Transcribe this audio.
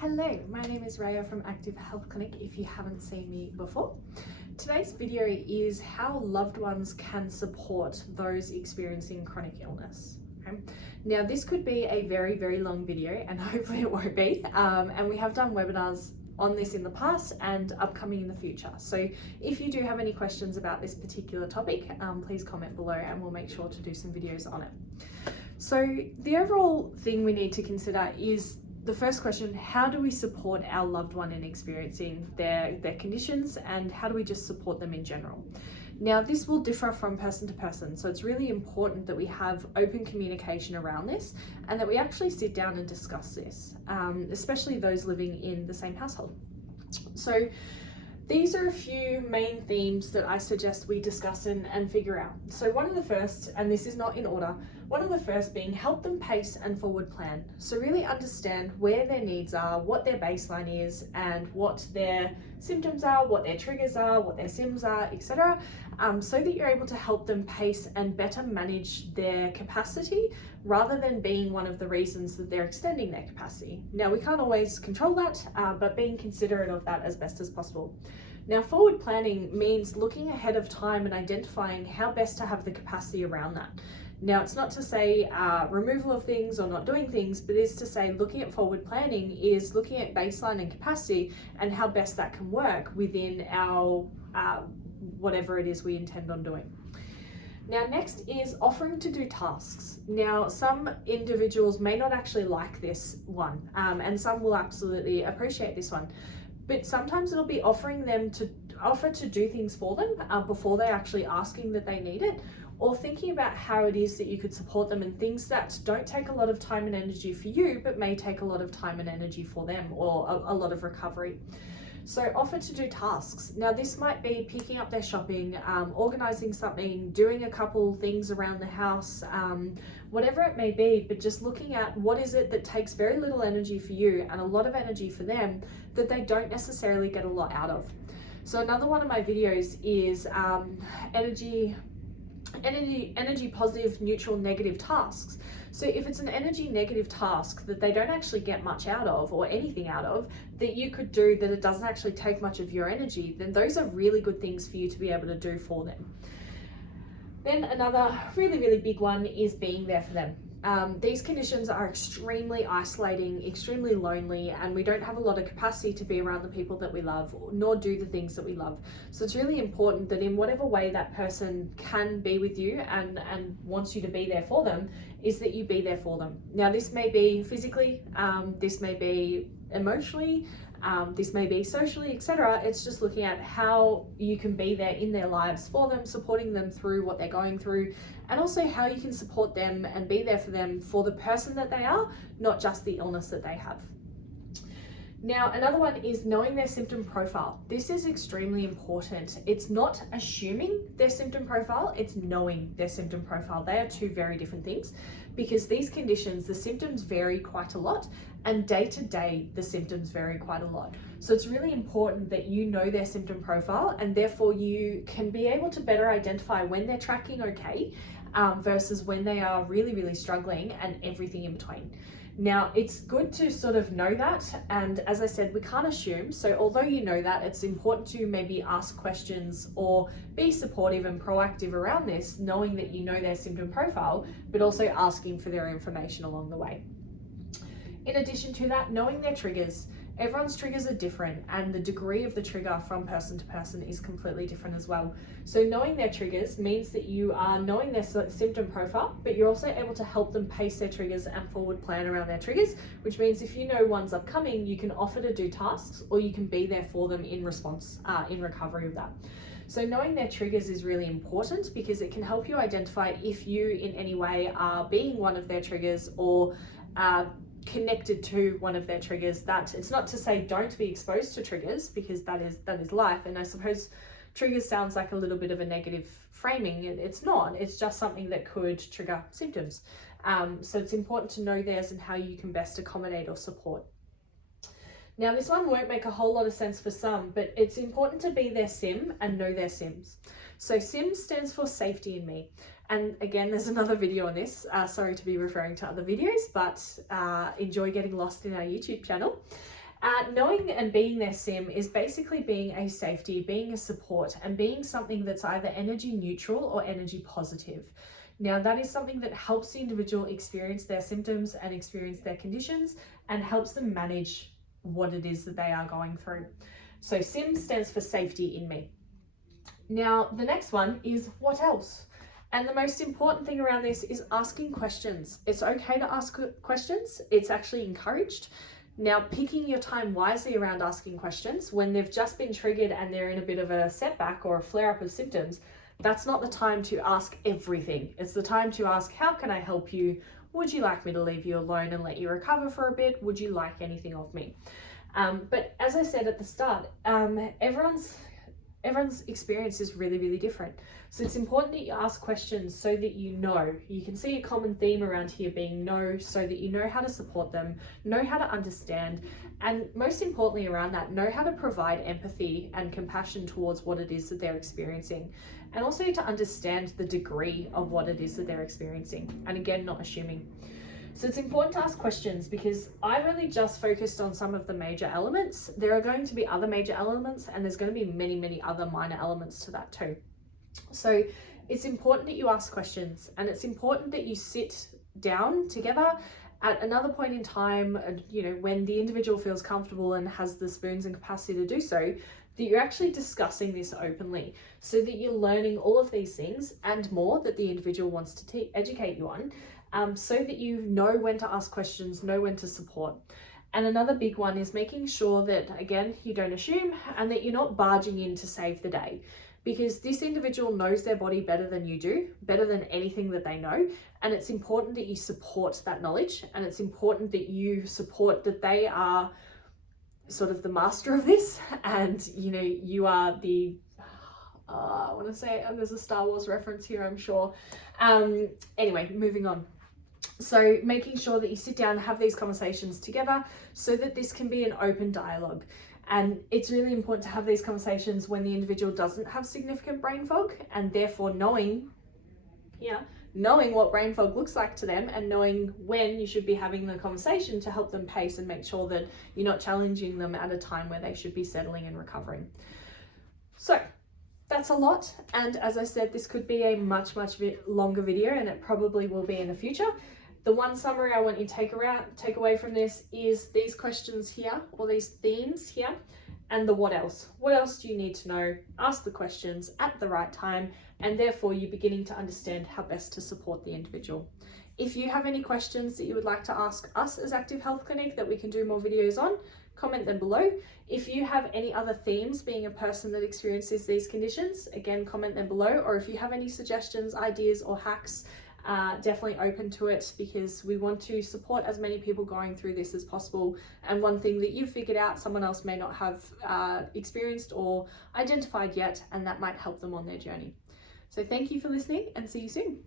Hello, my name is Raya from Active Health Clinic if you haven't seen me before. Today's video is how loved ones can support those experiencing chronic illness. Okay? Now this could be a very long video and hopefully it won't be, and we have done webinars on this in the past and upcoming in the future. So if you do have any questions about this particular topic, please comment below and we'll make sure to do some videos on it. So the overall thing we need to consider is the first question: how do we support our loved one in experiencing their conditions, and how do we just support them in general? Now this will differ from person to person, so it's really important that we have open communication around this and that we actually sit down and discuss this, especially those living in the same household. So these are a few main themes that I suggest we discuss and figure out. So one of the first, and this is not in order, one of the first being help them pace and forward plan. So really understand where their needs are, what their baseline is, and what their symptoms are, what their triggers are, what their SIMs are, etc. So that you're able to help them pace and better manage their capacity rather than being one of the reasons that they're extending their capacity. Now we can't always control that, but being considerate of that as best as possible. Now forward planning means looking ahead of time and identifying how best to have the capacity around that. Now it's not to say removal of things or not doing things, but it is to say looking at forward planning is looking at baseline and capacity and how best that can work within our whatever it is we intend on doing. Now next is offering to do tasks. Now some individuals may not actually like this one, and some will absolutely appreciate this one, but sometimes it'll be offering them to offer to do things for them before they're actually asking that they need it, or thinking about how it is that you could support them in things that don't take a lot of time and energy for you, but may take a lot of time and energy for them, or a lot of recovery. So offer to do tasks. Now this might be picking up their shopping, organizing something, doing a couple things around the house, whatever it may be, but just looking at what is it that takes very little energy for you and a lot of energy for them that they don't necessarily get a lot out of. So another one of my videos is energy positive, neutral, negative tasks. So if it's an energy negative task that they don't actually get much out of or anything out of, that you could do that it doesn't actually take much of your energy, then those are really good things for you to be able to do for them. Then another really big one is being there for them. These conditions are extremely isolating, extremely lonely, and we don't have a lot of capacity to be around the people that we love, nor do the things that we love. So it's really important that in whatever way that person can be with you and wants you to be there for them, is that you be there for them. Now this may be physically, this may be emotionally, this may be socially, etc. It's just looking at how you can be there in their lives for them, supporting them through what they're going through, and also how you can support them and be there for them for the person that they are, not just the illness that they have. Now, another one is knowing their symptom profile. This is extremely important. It's not assuming their symptom profile, it's knowing their symptom profile. They are two very different things, because these conditions, the symptoms vary quite a lot, and day to day, the symptoms vary quite a lot. So it's really important that you know their symptom profile, and therefore you can be able to better identify when they're tracking okay versus when they are really struggling and everything in between. Now, it's good to sort of know that, and as I said, we can't assume, so although you know that, it's important to maybe ask questions or be supportive and proactive around this, knowing that you know their symptom profile, but also asking for their information along the way. In addition to that, knowing their triggers. Everyone's triggers are different, and the degree of the trigger from person to person is completely different as well. So knowing their triggers means that you are knowing their symptom profile, but you're also able to help them pace their triggers and forward plan around their triggers, which means if you know one's upcoming, you can offer to do tasks, or you can be there for them in response, in recovery of that. So knowing their triggers is really important because it can help you identify if you in any way are being one of their triggers or connected to one of their triggers. That it's not to say don't be exposed to triggers, because that is life, and I suppose triggers sounds like a little bit of a negative framing. It's not, it's just something that could trigger symptoms. So it's important to know theirs and how you can best accommodate or support. Now this one won't make a whole lot of sense for some, but it's important to be their SIM and know their SIMs. So SIM stands for safety in me. And again, there's another video on this. Sorry to be referring to other videos, but enjoy getting lost in our YouTube channel. Knowing and being their sim is basically being a safety, being a support, and being something that's either energy neutral or energy positive. Now, that is something that helps the individual experience their symptoms and experience their conditions and helps them manage what it is that they are going through. So SIM stands for safety in me. Now, the next one is what else? And the most important thing around this is asking questions. It's okay to ask questions. It's actually encouraged. Now, picking your time wisely around asking questions when they've just been triggered and they're in a bit of a setback or a flare-up of symptoms, that's not the time to ask everything. It's the time to ask, how can I help you? Would you like me to leave you alone and let you recover for a bit? Would you like anything of me? But as I said at the start, everyone's experience is really, really different. So it's important that you ask questions so that you know. You can see a common theme around here being know, so that you know how to support them, know how to understand, and most importantly around that, know how to provide empathy and compassion towards what it is that they're experiencing, and also to understand the degree of what it is that they're experiencing, and again, not assuming. So it's important to ask questions because I really just focused on some of the major elements. There are going to be other major elements, and there's going to be many, many other minor elements to that too. So it's important that you ask questions, and it's important that you sit down together at another point in time, you know, when the individual feels comfortable and has the spoons and capacity to do so, that you're actually discussing this openly so that you're learning all of these things and more that the individual wants to educate you on. So that you know when to ask questions, know when to support. And another big one is making sure that, again, you don't assume and that you're not barging in to save the day, because this individual knows their body better than you do, better than anything that they know. And it's important that you support that knowledge, and it's important that you support that they are sort of the master of this, and you know, you are the I want to say, there's a Star Wars reference here, I'm sure. Anyway, moving on. So making sure that you sit down and have these conversations together so that this can be an open dialogue. And it's really important to have these conversations when the individual doesn't have significant brain fog, and therefore knowing what brain fog looks like to them, and knowing when you should be having the conversation to help them pace and make sure that you're not challenging them at a time where they should be settling and recovering. So that's a lot, and as I said, this could be a much longer video, and it probably will be in the future. The one summary I want you to take away from this is these questions here, or these themes here, and the what else. What else do you need to know? Ask the questions at the right time, and therefore you're beginning to understand how best to support the individual. If you have any questions that you would like to ask us as Active Health Clinic that we can do more videos on, comment them below. If you have any other themes being a person that experiences these conditions, again, comment them below. Or if you have any suggestions, ideas, or hacks, definitely open to it, because we want to support as many people going through this as possible. And one thing that you've figured out, someone else may not have experienced or identified yet, and that might help them on their journey. So thank you for listening, and see you soon.